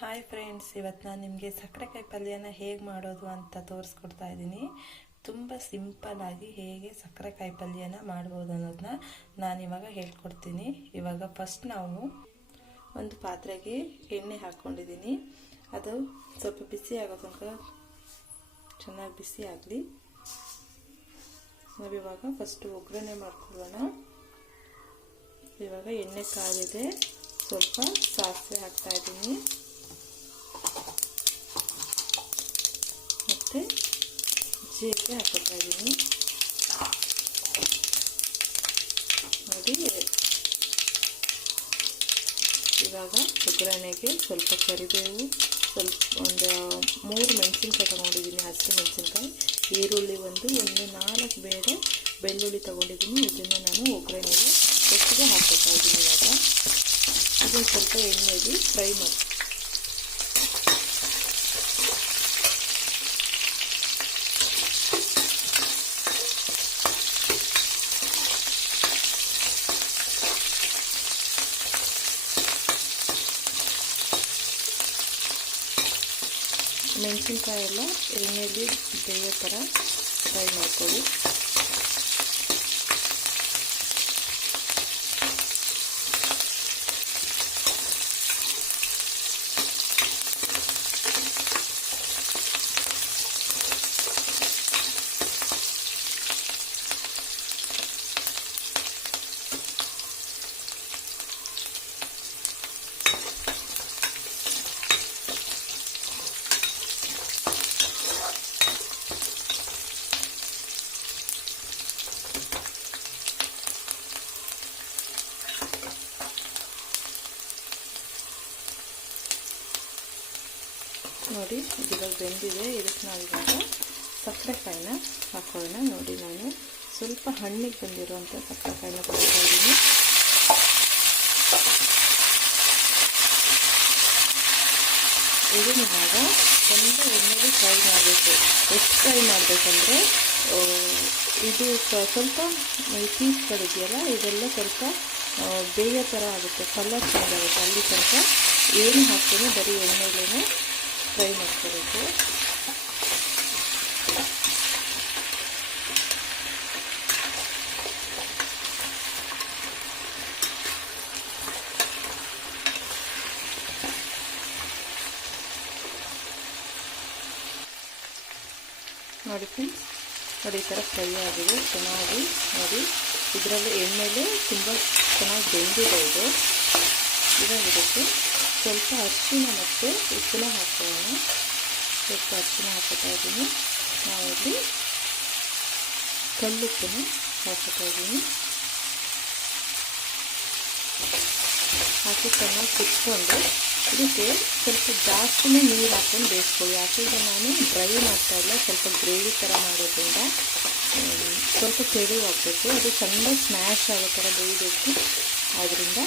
Hi friends ಇವತ್ತು ನಾನು ನಿಮಗೆ ಸಕ್ಕರೆಕಾಯಿ ಪಲ್ಯನ ಹೇಗೆ ಮಾಡೋದು ಅಂತ ತೋರಿಸ್ಕೊಡ್ತಾ ಇದ್ದೀನಿ. ತುಂಬ ಸಿಂಪಲ್ಲಾಗಿ ಹೇಗೆ ಸಕ್ಕರೆಕಾಯಿ ಪಲ್ಯನ ಮಾಡ್ಬೋದು ಅನ್ನೋದನ್ನ ನಾನು ಇವಾಗ ಹೇಳ್ಕೊಡ್ತೀನಿ. ಇವಾಗ ಫಸ್ಟ್ ನಾವು ಒಂದು ಪಾತ್ರೆಗೆ ಎಣ್ಣೆ ಹಾಕ್ಕೊಂಡಿದ್ದೀನಿ. ಅದು ಸ್ವಲ್ಪ ಬಿಸಿ ಆಗೋ ತನಕ ಚೆನ್ನಾಗಿ ಬಿಸಿ ಆಗಲಿ. ನಾವಿವಾಗ ಫಸ್ಟು ಒಗ್ಗರಣೆ ಮಾಡ್ಕೊಳ್ಳೋಣ. ಇವಾಗ ಎಣ್ಣೆ ಕಾದಿದೆ ಸ್ವಲ್ಪ ಸಾಸಿವೆ ಹಾಕ್ತಾ ಇದ್ದೀನಿ. ಮತ್ತು ಜೀರಿಗೆ ಹಾಕೋತಾ ಇದ್ದೀನಿ ನೋಡಿ ಇವಾಗ ಒಗ್ಗರಣೆಗೆ ಸ್ವಲ್ಪ ಕರಿಬೇವು ಸ್ವಲ್ಪ ಒಂದು ಮೂರು ಮೆಣಸಿನ್ಕಾಯಿ ತೊಗೊಂಡಿದ್ದೀನಿ ಹಸಿರು ಮೆಣಸಿನ್ಕಾಯಿ ಈರುಳ್ಳಿ ಒಂದು ಒಂದು ನಾಲ್ಕು ಬೇರೆ ಬೆಳ್ಳುಳ್ಳಿ ತೊಗೊಂಡಿದ್ದೀನಿ ಇದನ್ನು ನಾನು ಒಗ್ಗರಣೆಗೆ ಹೆಚ್ಚಿಗೆ ಹಾಕೋತಾ ಇದ್ದೀನಿ ಇವಾಗ ಇದನ್ನು ಸ್ವಲ್ಪ ಎಣ್ಣೆಯಲ್ಲಿ ಫ್ರೈ ಮಾಡಿ ಮೆಣಸಿನ್ಕಾಯಿ ಎಲ್ಲ ಎಣ್ಣೆಯಲ್ಲಿ ಬೇಯೋ ಥರ ಫ್ರೈ ಮಾಡ್ಕೊಳ್ಳಿ ನೋಡಿ ಇದಿವಾಗ ಬೆಂದಿದೆ. ಇದಕ್ಕೆ ನಾವು ಇವಾಗ ಸಕ್ಕರೆಕಾಯಿನ ಹಾಕೋಣ ನೋಡಿ, ನಾನು ಸ್ವಲ್ಪ ಹಣ್ಣಿಗೆ ಬಂದಿರುವಂಥ ಸಕ್ಕರೆಕಾಯಿನ ತಗೊಳ್ತಾ ಇದ್ದೀನಿ ಇದನ್ನ ಇವಾಗ ತುಂಬ ಎಣ್ಣೆಲಿ ಫ್ರೈ ಮಾಡಬೇಕು. ಎಷ್ಟು ಫ್ರೈ ಮಾಡಬೇಕಂದ್ರೆ ಇದು ಸ್ವಲ್ಪ ಪೀಸ್ಗಳಿದೆಯಲ್ಲ ಇದೆಲ್ಲ ಸ್ವಲ್ಪ ಬೇಗ ಥರ ಆಗುತ್ತೆ. ಕಲರ್ ಚೇಂಜ್ ಆಗುತ್ತೆ. ಅಲ್ಲಿ ಸ್ವಲ್ಪ ಏನು ಹಾಕ್ತೀನಿ. ಬರೀ ಎಣ್ಣೆಲೇ ಫ್ರೈ ಮಾಡ್ಕೋಬೇಕು. ನೋಡಿ ಫ್ರೆಂಡ್ಸ್ ನೋಡಿ ಈ ಥರ ಫ್ರೈ ಆಗಿದೆ, ಚೆನ್ನಾಗಿ ನೋಡಿ. ಇದರಲ್ಲಿ ಎಣ್ಣೆಲೆ ತುಂಬ ಚೆನ್ನಾಗಿ ಬೆಂದಿದೆ ಇದು. ಇದಾಗಿರುತ್ತೆ. ಸ್ವಲ್ಪ ಅರಿಶಿನ ಮತ್ತು ಉಪ್ಪನ್ನ ಹಾಕೋಣ. ಸ್ವಲ್ಪ ಅರಿಶಿನ ಹಾಕೋತಾ ಇದ್ದೀನಿ. ನಾವಿಲ್ಲಿ ಕಲ್ಲುಪ್ಪನ್ನು ಹಾಕೋತಾ ಇದ್ದೀನಿ. ಹಾಕಿ ಚೆನ್ನಾಗಿ ಕುತ್ಕೊಂಡು ಇದಕ್ಕೆ ಸ್ವಲ್ಪ ಜಾಸ್ತಿನೇ ನೀರು ಹಾಕೊಂಡು ಬೇಯಿಸ್ಕೊಳ್ಳಿ. ಯಾಕೆಂದರೆ ನಾನು ಡ್ರೈ ಮಾಡ್ತಾ ಇಲ್ಲ, ಸ್ವಲ್ಪ ಗ್ರೇವಿ ಥರ ಮಾಡೋದ್ರಿಂದ. ಸ್ವಲ್ಪ ತೆಳುವಾಗಬೇಕು. ಅದು ಚೆನ್ನಾಗಿ ಸ್ಮ್ಯಾಶ್ ಆಗೋ ಥರ ಬೇಯಬೇಕು. ಆದ್ದರಿಂದ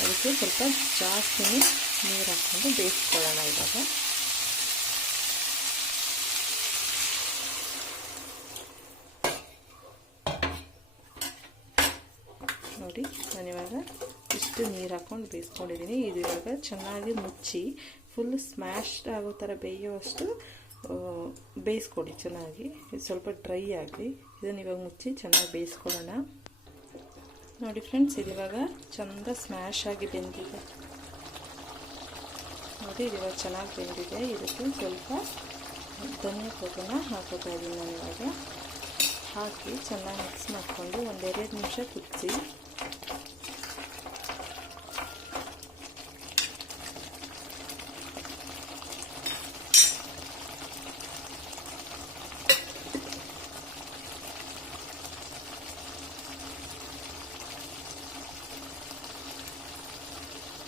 ಅದಕ್ಕೆ ಸ್ವಲ್ಪ ಜಾಸ್ತಿನೇ ನೀರು ಹಾಕ್ಕೊಂಡು ಬೇಯಿಸ್ಕೊಳ್ಳೋಣ ಇವಾಗ. ನೋಡಿ ನಾನಿವಾಗ ಇಷ್ಟು ನೀರು ಹಾಕ್ಕೊಂಡು ಬೇಯಿಸ್ಕೊಂಡಿದ್ದೀನಿ. ಇದು ಇವಾಗ ಚೆನ್ನಾಗಿ ಮುಚ್ಚಿ ಫುಲ್ ಸ್ಮ್ಯಾಶ್ ಆಗೋ ಥರ ಬೇಯೋವಷ್ಟು ಬೇಯಿಸ್ಕೊಡಿ ಚೆನ್ನಾಗಿ. ಇದು ಸ್ವಲ್ಪ ಡ್ರೈ ಆಗಲಿ. ಇದನ್ನು ಇವಾಗ ಮುಚ್ಚಿ ಚೆನ್ನಾಗಿ ಬೇಯಿಸ್ಕೊಳ್ಳೋಣ. ನೋಡಿ ಫ್ರೆಂಡ್ಸ್, ಇದಿವಾಗ ಚಂದ ಸ್ಮ್ಯಾಶ್ ಆಗಿ ಬೆಂದಿದೆ. ನೋಡಿ, ಇದಿವಾಗ ಚೆನ್ನಾಗಿ ಬೆಂದಿದೆ. ಇದಕ್ಕೆ ಸ್ವಲ್ಪ ಧನಿಯಾ ಪೌಡರ್ನ ಹಾಕೋತಾ ಇದ್ದೀನಿ ನಾನು ಇವಾಗ. ಹಾಕಿ ಚೆನ್ನಾಗಿ ಮಿಕ್ಸ್ ಮಾಡಿಕೊಂಡು ಒಂದೆರಡು ನಿಮಿಷ ಕುದಿಸಿ.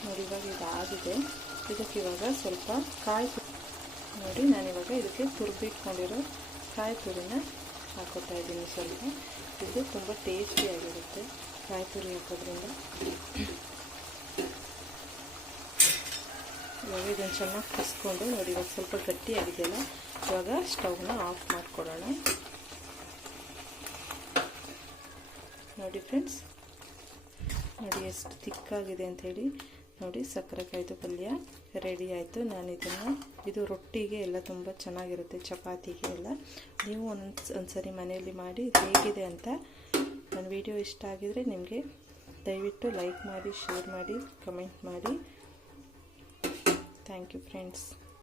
ನೋಡಿ, ಇವಾಗ ಇದಾಗಿದೆ. ಇದಕ್ಕೆ ಇವಾಗ ಸ್ವಲ್ಪ ಕಾಯಿ ನೋಡಿ ನಾನಿವಾಗ ಇದಕ್ಕೆ ತುರಿದಿಟ್ಕೊಂಡಿರೋ ಕಾಯಿ ತುರಿನ ಹಾಕೋತಾ ಇದ್ದೀನಿ ಸ್ವಲ್ಪ. ಇದು ತುಂಬ ಟೇಸ್ಟಿಯಾಗಿರುತ್ತೆ ಕಾಯಿ ತುರಿ ಹಾಕೋದ್ರಿಂದ. ಇವಾಗ ಇದನ್ನು ಚೆನ್ನಾಗಿ ಕುಸ್ಕೊಂಡು ನೋಡಿ, ಇವಾಗ ಸ್ವಲ್ಪ ಗಟ್ಟಿಯಾಗಿದೆಯಲ್ಲ, ಇವಾಗ ಸ್ಟವ್ನ ಆಫ್ ಮಾಡಿಕೊಡೋಣ ನೋಡಿ, ಫ್ರೆಂಡ್ಸ್, ನೋಡಿ, ಎಷ್ಟು ತಿಕ್ಕಾಗಿದೆ ಅಂಥೇಳಿ ನೋಡಿ ಸಕ್ಕರೆ ಕಾಯ್ದು ಪಲ್ಯ ರೆಡಿ ಆಯಿತು. ನಾನು ಇದನ್ನು ಇದು ರೊಟ್ಟಿಗೆ ಎಲ್ಲ ತುಂಬ ಚೆನ್ನಾಗಿರುತ್ತೆ, ಚಪಾತಿಗೆ ಎಲ್ಲ. ನೀವು ಒಂದು ಒಂದ್ಸರಿ ಮನೆಯಲ್ಲಿ ಮಾಡಿ ಹೇಗಿದೆ ಅಂತ ನನ್ನ ವಿಡಿಯೋ ಇಷ್ಟ ಆಗಿದರೆ ನಿಮಗೆ ದಯವಿಟ್ಟು ಲೈಕ್ ಮಾಡಿ, ಶೇರ್ ಮಾಡಿ, ಕಮೆಂಟ್ ಮಾಡಿ. Thank you friends.